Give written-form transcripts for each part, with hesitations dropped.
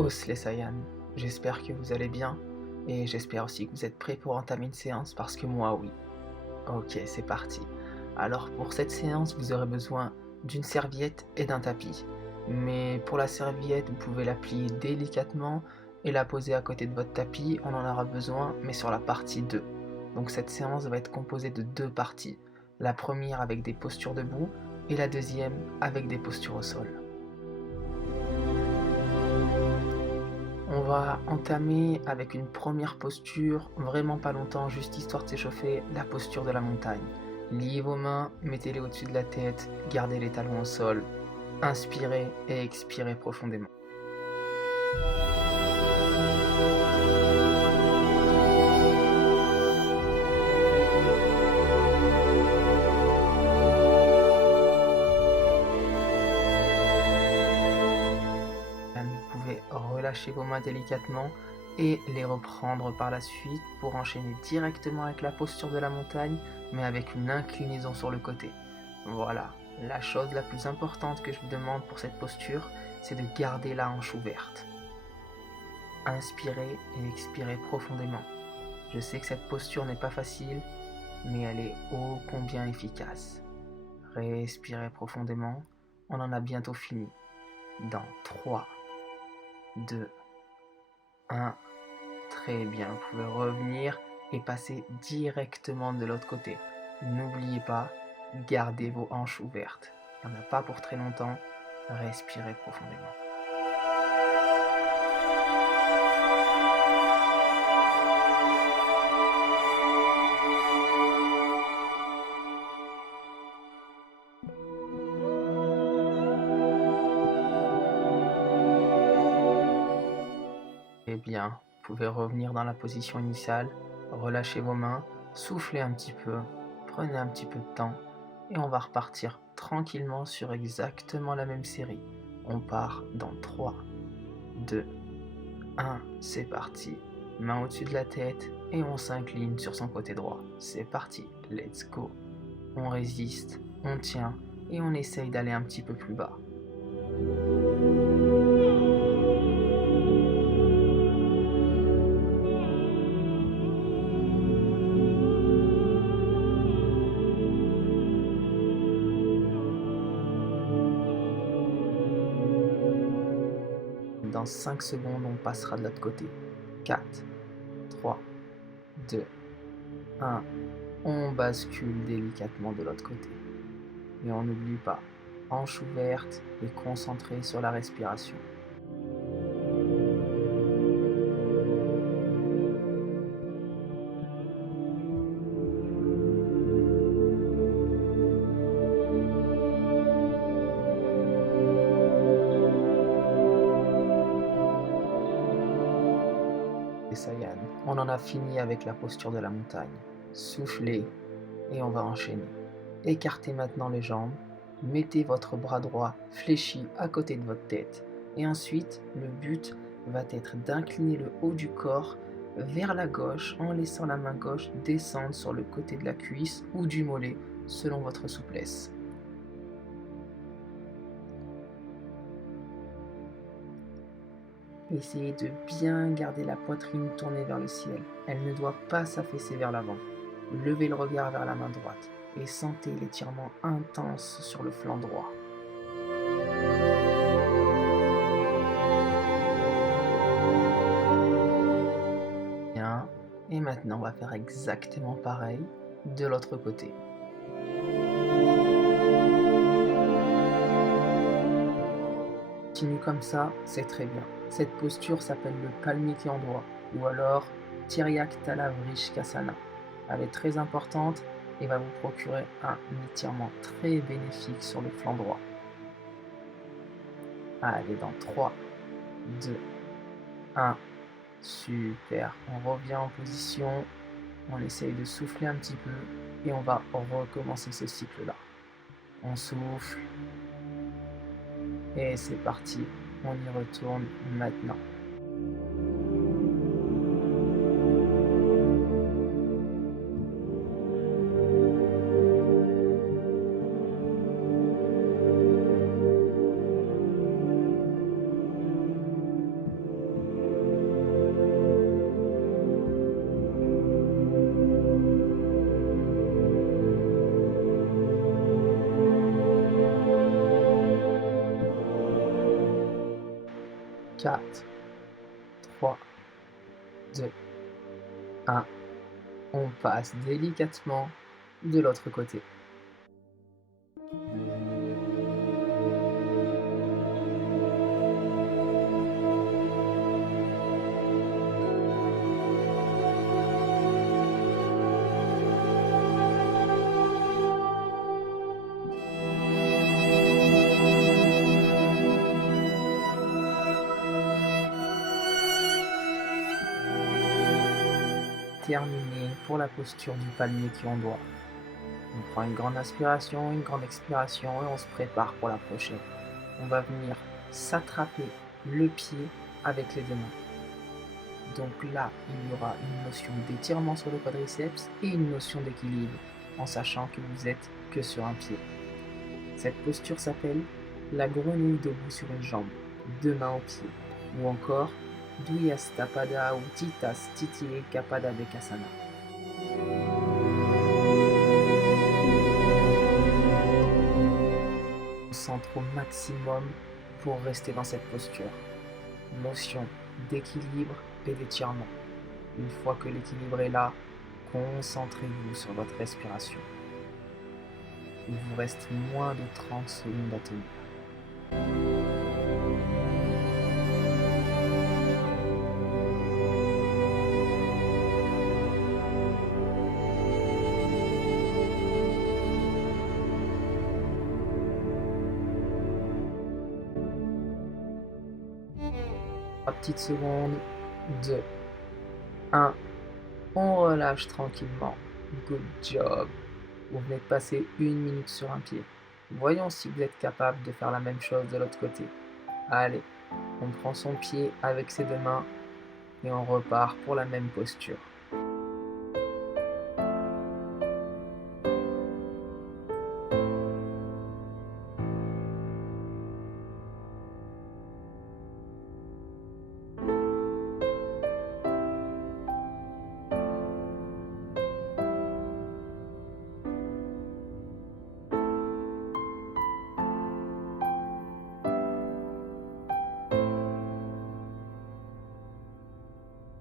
Os les Saiyans, j'espère que vous allez bien et j'espère aussi que vous êtes prêts pour entamer une séance parce que moi oui. Ok, c'est parti. Alors pour cette séance, vous aurez besoin d'une serviette et d'un tapis. Mais pour la serviette, vous pouvez la plier délicatement et la poser à côté de votre tapis. On en aura besoin, mais sur la partie 2. Donc cette séance va être composée de deux parties. La première avec des postures debout et la deuxième avec des postures au sol. On va entamer avec une première posture, vraiment pas longtemps, juste histoire de s'échauffer, la posture de la montagne. Liez vos mains, mettez-les au-dessus de la tête, gardez les talons au sol, inspirez et expirez profondément. Vous pouvez relâcher vos mains délicatement et les reprendre par la suite pour enchaîner directement avec la posture de la montagne, mais avec une inclinaison sur le côté. Voilà, la chose la plus importante que je vous demande pour cette posture, c'est de garder la hanche ouverte. Inspirez et expirez profondément. Je sais que cette posture n'est pas facile, mais elle est ô combien efficace. Respirez profondément, on en a bientôt fini. Dans 3, 2, 1, très bien, vous pouvez revenir et passer directement de l'autre côté. N'oubliez pas, gardez vos hanches ouvertes. Il n'y en a pas pour très longtemps, respirez profondément. Eh bien, vous pouvez revenir dans la position initiale, relâchez vos mains, soufflez un petit peu, prenez un petit peu de temps et on va repartir tranquillement sur exactement la même série. On part dans 3, 2, 1, c'est parti. Main au-dessus de la tête et on s'incline sur son côté droit. C'est parti, let's go. On résiste, on tient et on essaye d'aller un petit peu plus bas. Dans 5 secondes, on passera de l'autre côté. 4, 3, 2, 1. On bascule délicatement de l'autre côté. Et on n'oublie pas, hanche ouverte et concentré sur la respiration. Et Sayan, on en a fini avec la posture de la montagne. Soufflez et on va enchaîner. Écartez maintenant les jambes, mettez votre bras droit fléchi à côté de votre tête. Et ensuite, le but va être d'incliner le haut du corps vers la gauche en laissant la main gauche descendre sur le côté de la cuisse ou du mollet selon votre souplesse. Essayez de bien garder la poitrine tournée vers le ciel. Elle ne doit pas s'affaisser vers l'avant. Levez le regard vers la main droite et sentez l'étirement intense sur le flanc droit. Bien. Et maintenant, on va faire exactement pareil de l'autre côté. Continue comme ça, c'est très bien. Cette posture s'appelle le Kalmiki endroit ou alors Tiryak Talavriskasana. Elle est très importante et va vous procurer un étirement très bénéfique sur le flanc droit. Allez, dans 3, 2, 1. Super. On revient en position. On essaye de souffler un petit peu et on va recommencer ce cycle-là. On souffle. Et c'est parti. On y retourne maintenant. 4, 3, 2, 1. On passe délicatement de l'autre côté. Terminé pour la posture du palmier qui ondoie. On prend une grande inspiration, une grande expiration et on se prépare pour la prochaine. On va venir s'attraper le pied avec les deux mains. Donc là, il y aura une notion d'étirement sur le quadriceps et une notion d'équilibre, en sachant que vous êtes que sur un pied. Cette posture s'appelle la grenouille debout sur une jambe, deux mains au pied, ou encore Dvyastapada ou Tita Stiti Kapada Bekasana. Concentre au maximum pour rester dans cette posture. Notion d'équilibre et d'étirement. Une fois que l'équilibre est là, concentrez-vous sur votre respiration. Il vous reste moins de 30 secondes à tenir. Petites secondes, 2, 1, on relâche tranquillement. Good job. Vous venez de passer 1 minute sur un pied. Voyons si vous êtes capable de faire la même chose de l'autre côté. Allez, on prend son pied avec ses deux mains et on repart pour la même posture.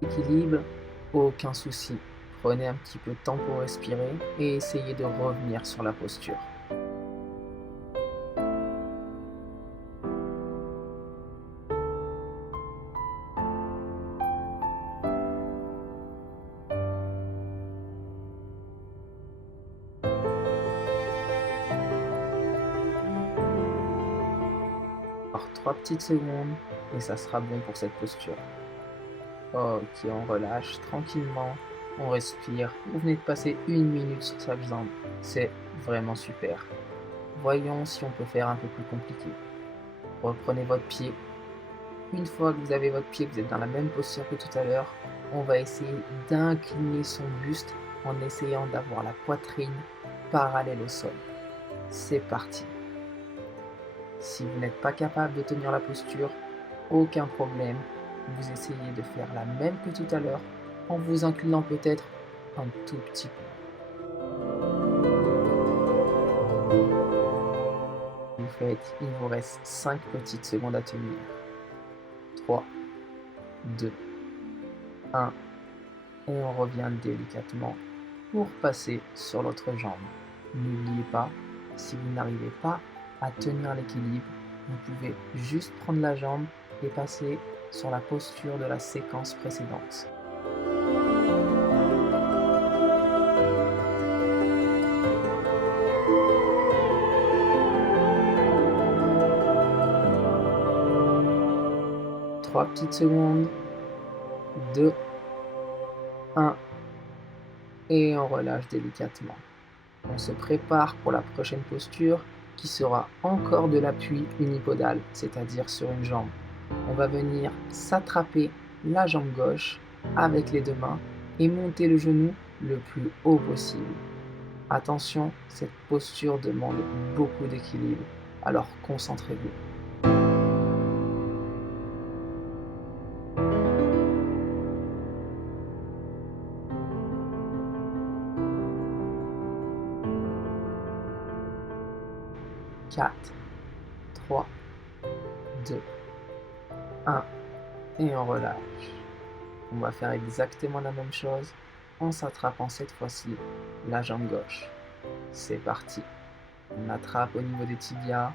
Équilibre, aucun souci. Prenez un petit peu de temps pour respirer et essayez de revenir sur la posture. Alors 3 petites secondes et ça sera bon pour cette posture. Ok, on relâche tranquillement, on respire. Vous venez de passer 1 minute sur chaque jambe. C'est vraiment super. Voyons si on peut faire un peu plus compliqué. Reprenez votre pied. Une fois que vous avez votre pied, vous êtes dans la même posture que tout à l'heure, on va essayer d'incliner son buste en essayant d'avoir la poitrine parallèle au sol. C'est parti. Si vous n'êtes pas capable de tenir la posture, aucun problème. Vous essayez de faire la même que tout à l'heure en vous inclinant peut-être un tout petit peu. Vous faites, il vous reste 5 petites secondes à tenir. 3, 2, 1 et on revient délicatement pour passer sur l'autre jambe. N'oubliez pas, si vous n'arrivez pas à tenir l'équilibre, vous pouvez juste prendre la jambe et passer sur la posture de la séquence précédente. Trois petites secondes, 2, 1, et on relâche délicatement. On se prépare pour la prochaine posture qui sera encore de l'appui unipodal, c'est-à-dire sur une jambe. On va venir s'attraper la jambe gauche avec les deux mains et monter le genou le plus haut possible. Attention, cette posture demande beaucoup d'équilibre, alors concentrez-vous. Quatre, 3, 2, 1. et on relâche. On va faire exactement la même chose en s'attrapant cette fois-ci la jambe gauche. C'est parti. On attrape au niveau des tibias,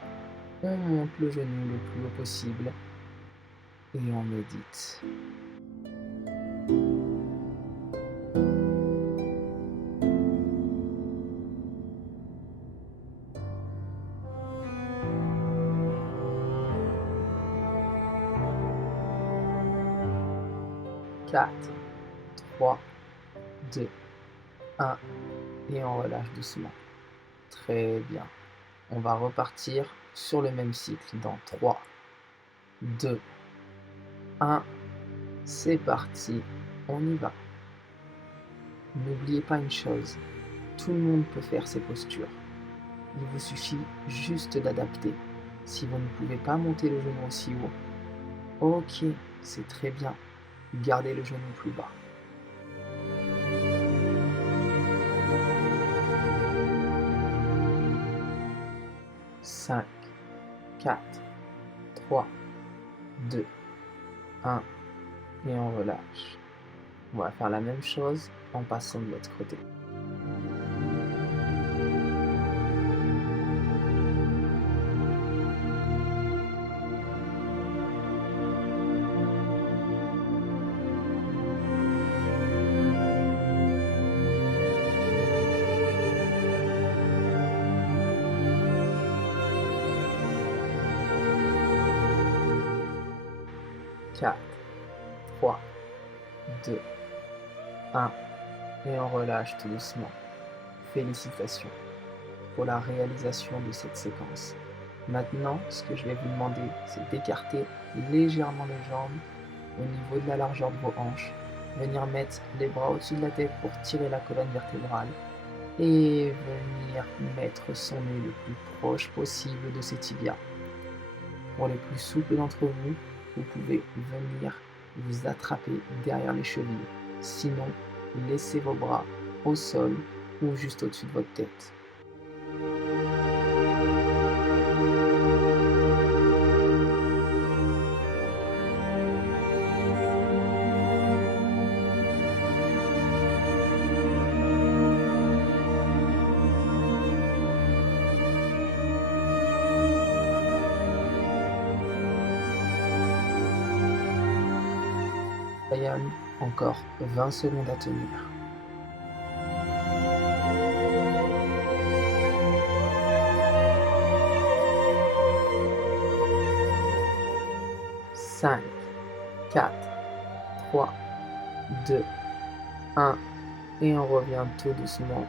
on monte le genou le plus haut possible et on médite. 4, 3, 2, 1 et on relâche doucement. Très bien. On va repartir sur le même cycle dans 3, 2, 1. C'est parti, on y va. N'oubliez pas une chose, tout le monde peut faire ces postures. Il vous suffit juste d'adapter. Si vous ne pouvez pas monter le genou aussi haut, ok, c'est très bien. Gardez le genou plus bas. 5, 4, 3, 2, 1 et on relâche. On va faire la même chose en passant de l'autre côté. 4, 3, 2, 1 et on relâche tout doucement. Félicitations pour la réalisation de cette séquence. Maintenant, ce que je vais vous demander, c'est d'écarter légèrement les jambes au niveau de la largeur de vos hanches, venir mettre les bras au-dessus de la tête pour tirer la colonne vertébrale et venir mettre son nez le plus proche possible de ses tibias. Pour les plus souples d'entre vous, vous pouvez venir vous attraper derrière les chevilles. Sinon, laissez vos bras au sol ou juste au-dessus de votre tête. Ryan, encore 20 secondes à tenir. 5, 4, 3, 2, 1 et on revient tout doucement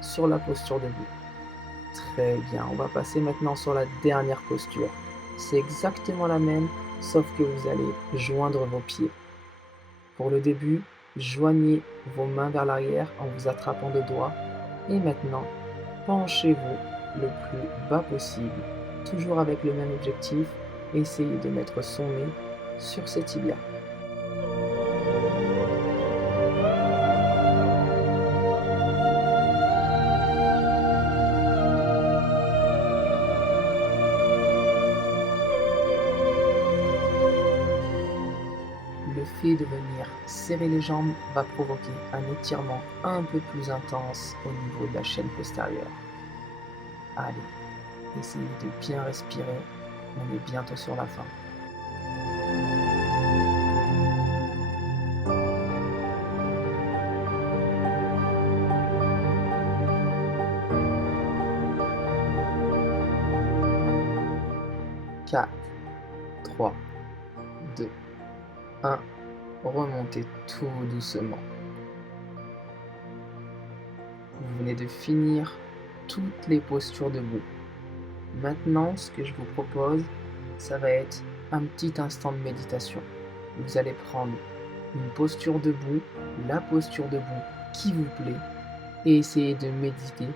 sur la posture debout. Très bien, on va passer maintenant sur la dernière posture. C'est exactement la même, sauf que vous allez joindre vos pieds. Pour le début, joignez vos mains vers l'arrière en vous attrapant de doigts. Et maintenant, penchez-vous le plus bas possible, toujours avec le même objectif. Essayez de mettre son nez sur ses tibias. Le fait de venir serrer les jambes va provoquer un étirement un peu plus intense au niveau de la chaîne postérieure. Allez, essayez de bien respirer, on est bientôt sur la fin. 4, 3, 2, 1. Remontez tout doucement. Vous venez de finir toutes les postures debout. Maintenant, ce que je vous propose, ça va être un petit instant de méditation. Vous allez prendre une posture debout, la posture debout qui vous plaît, et essayer de méditer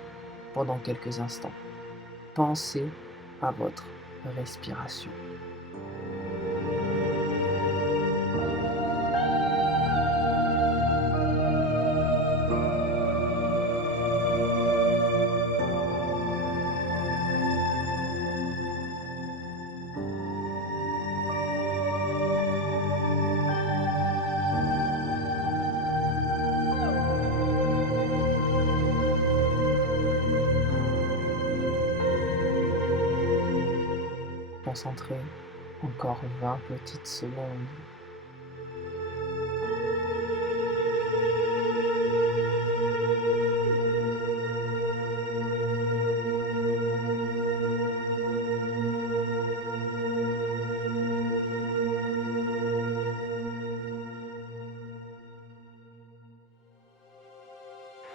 pendant quelques instants. Pensez à votre respiration. concentré. Encore 20 petites secondes.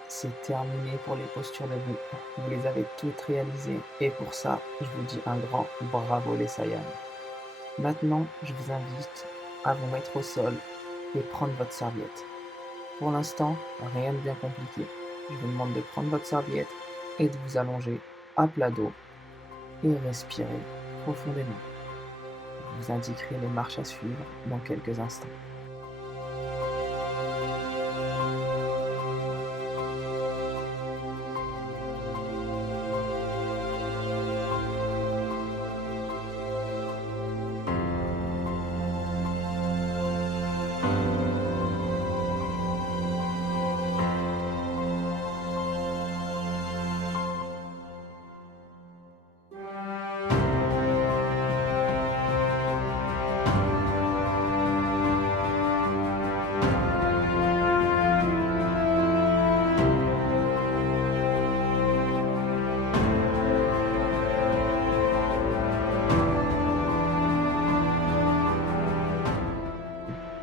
C'est terminé pour les postures debout. Vous les avez toutes réalisées et pour ça, je vous dis un grand bravo les Saiyans. Maintenant, je vous invite à vous mettre au sol et prendre votre serviette. Pour l'instant, rien de bien compliqué. Je vous demande de prendre votre serviette et de vous allonger à plat dos et respirer profondément. Je vous indiquerai les marches à suivre dans quelques instants.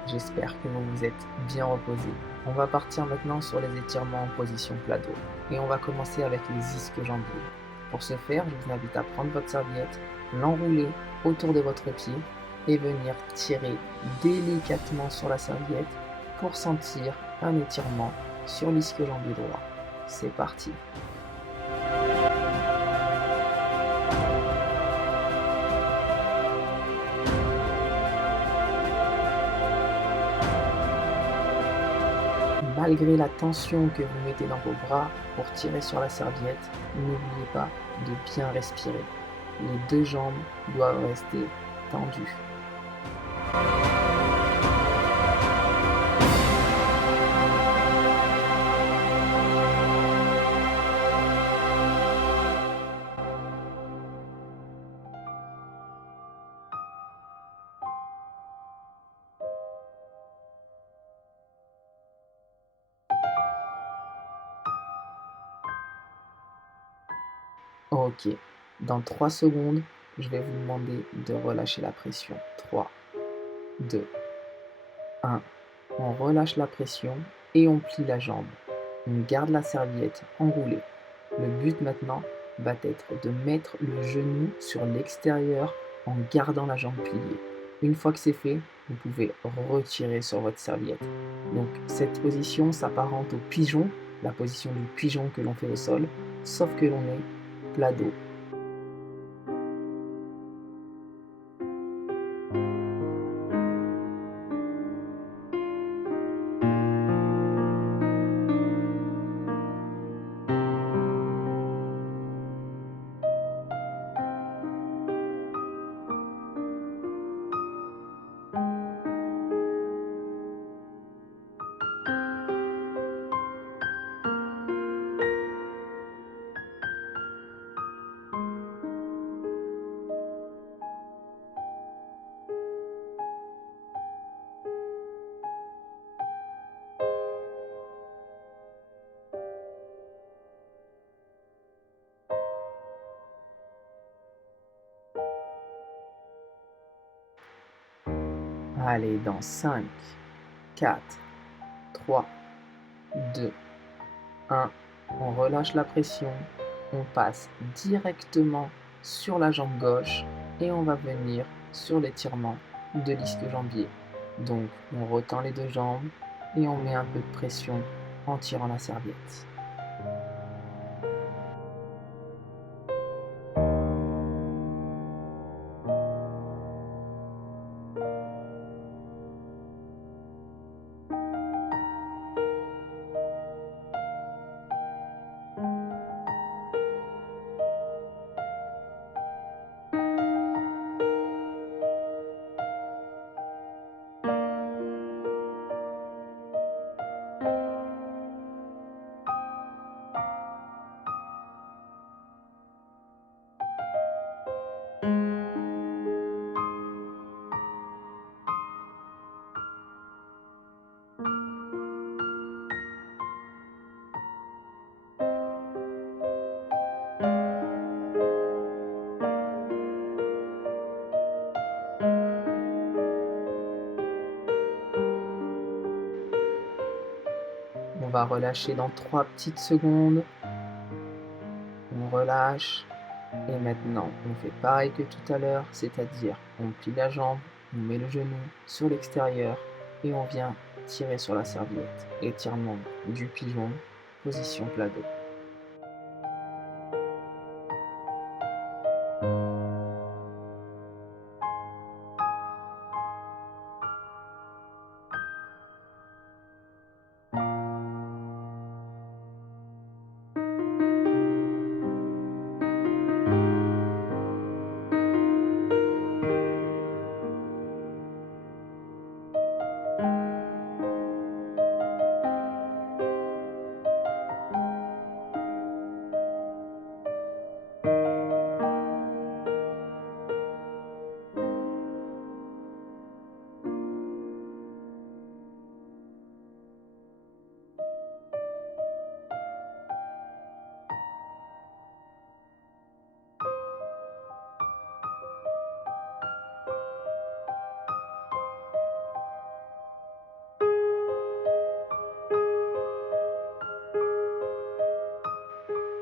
J'espère que vous vous êtes bien reposés. On va partir maintenant sur les étirements en position plat dos. Et on va commencer avec les ischio-jambiers. Pour ce faire, je vous invite à prendre votre serviette, l'enrouler autour de votre pied et venir tirer délicatement sur la serviette pour sentir un étirement sur l'ischio-jambier droit. C'est parti. Malgré la tension que vous mettez dans vos bras pour tirer sur la serviette, n'oubliez pas de bien respirer. Les deux jambes doivent rester tendues. Ok, dans 3 secondes, je vais vous demander de relâcher la pression. 3, 2, 1. On relâche la pression et on plie la jambe. On garde la serviette enroulée. Le but maintenant va être de mettre le genou sur l'extérieur en gardant la jambe pliée. Une fois que c'est fait, vous pouvez retirer sur votre serviette. Donc cette position s'apparente au pigeon, la position du pigeon que l'on fait au sol, sauf que l'on est plat dos. Allez, dans 5, 4, 3, 2, 1, on relâche la pression, on passe directement sur la jambe gauche et on va venir sur l'étirement de l'ischio-jambier. Donc on retend les deux jambes et on met un peu de pression en tirant la serviette. va relâcher dans 3 petites secondes. On relâche. Et maintenant, on fait pareil que tout à l'heure, c'est-à-dire on plie la jambe, on met le genou sur l'extérieur et on vient tirer sur la serviette. Étirement du pigeon, position plat dos.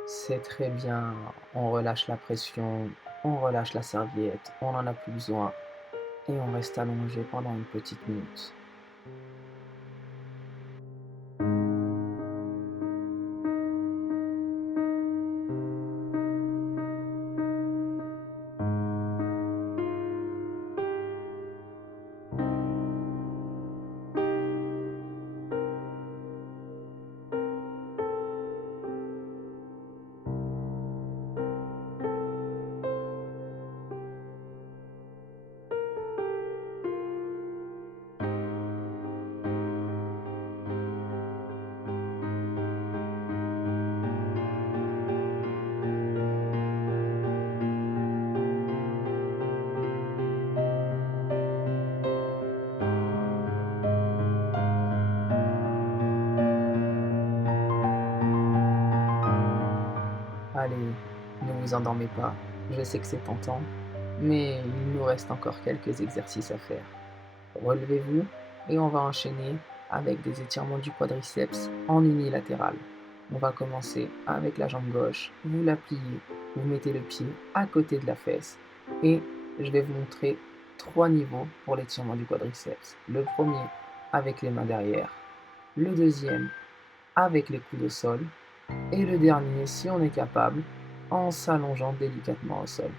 C'est très bien, on relâche la pression, on relâche la serviette, on n'en a plus besoin et on reste allongé pendant une petite minute. Allez, ne vous endormez pas, je sais que c'est tentant, mais il nous reste encore quelques exercices à faire. Relevez-vous et on va enchaîner avec des étirements du quadriceps en unilatéral. On va commencer avec la jambe gauche, vous la pliez, vous mettez le pied à côté de la fesse et je vais vous montrer 3 niveaux pour l'étirement du quadriceps. Le premier avec les mains derrière, le deuxième avec les coudes au sol et le dernier, si on est capable, en s'allongeant délicatement au sol.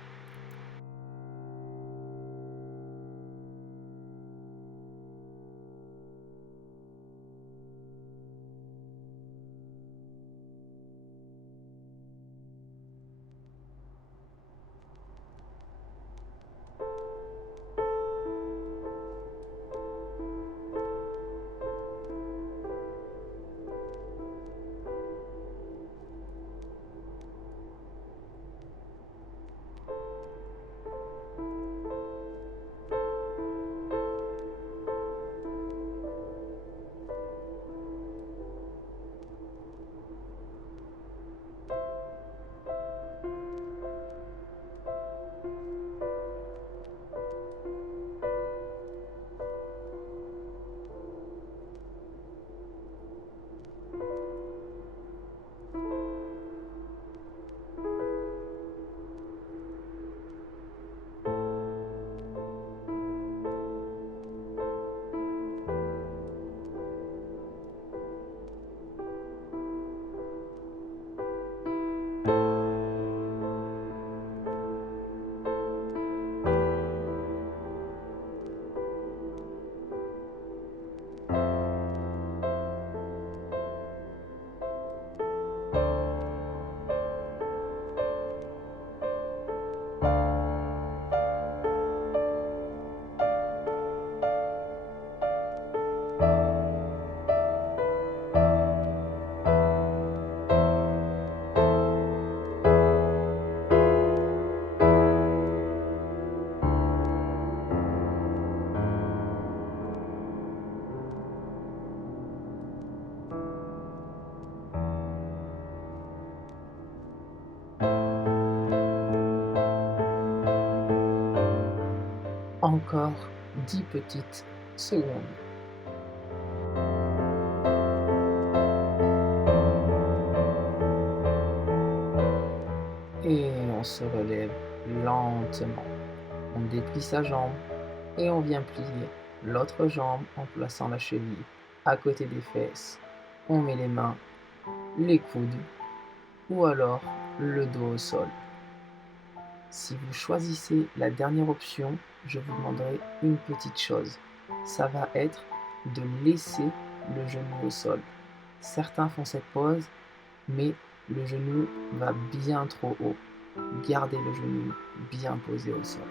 Encore 10 petites secondes. on se relève lentement. On déplie sa jambe et on vient plier l'autre jambe en plaçant la cheville à côté des fesses. On met les mains, les coudes ou alors le dos au sol. Si vous choisissez la dernière option, je vous demanderai une petite chose. Ça va être de laisser le genou au sol. Certains font cette pose, mais le genou va bien trop haut. Gardez le genou bien posé au sol.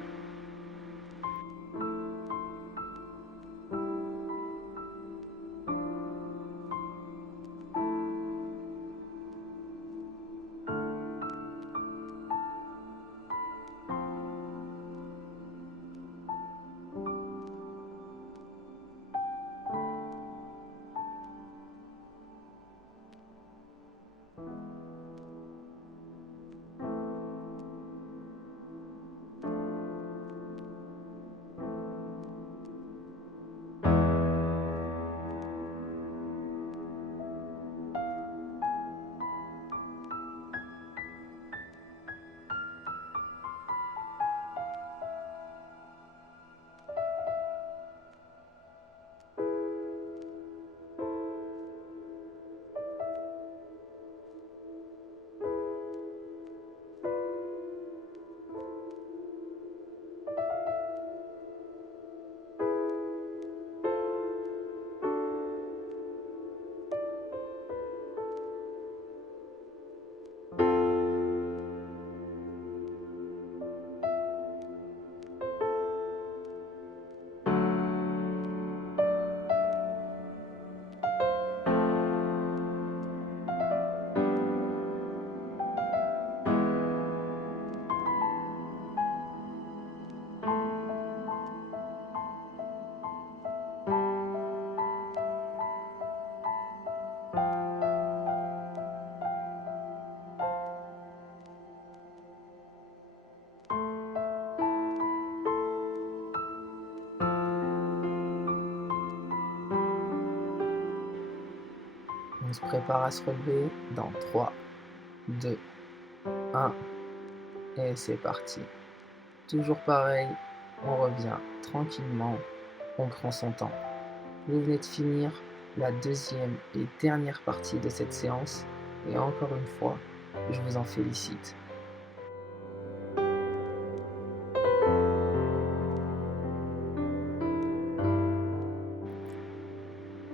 On se prépare à se relever dans 3, 2, 1 et c'est parti. Toujours pareil, on revient tranquillement, on prend son temps. Vous venez de finir la deuxième et dernière partie de cette séance et encore une fois, je vous en félicite.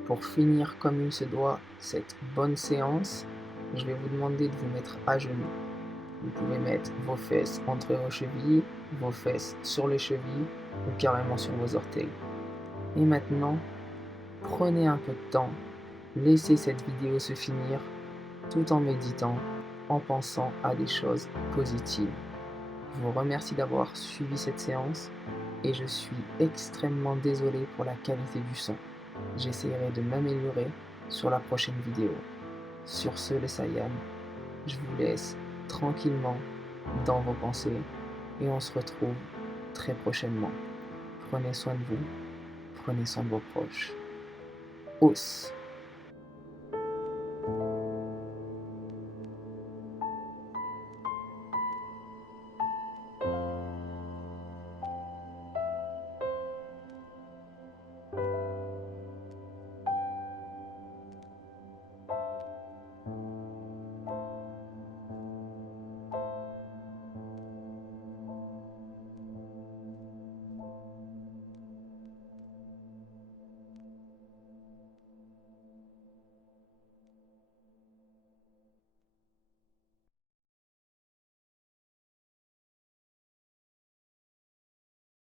Pour finir comme il se doit cette bonne séance, je vais vous demander de vous mettre à genoux. Vous pouvez mettre vos fesses entre vos chevilles, vos fesses sur les chevilles ou carrément sur vos orteils. Et maintenant, prenez un peu de temps, laissez cette vidéo se finir tout en méditant, en pensant à des choses positives. Je vous remercie d'avoir suivi cette séance et je suis extrêmement désolé pour la qualité du son. J'essaierai de m'améliorer sur la prochaine vidéo. Sur ce, les Saiyans, je vous laisse tranquillement dans vos pensées et on se retrouve très prochainement. Prenez soin de vous, prenez soin de vos proches. Os.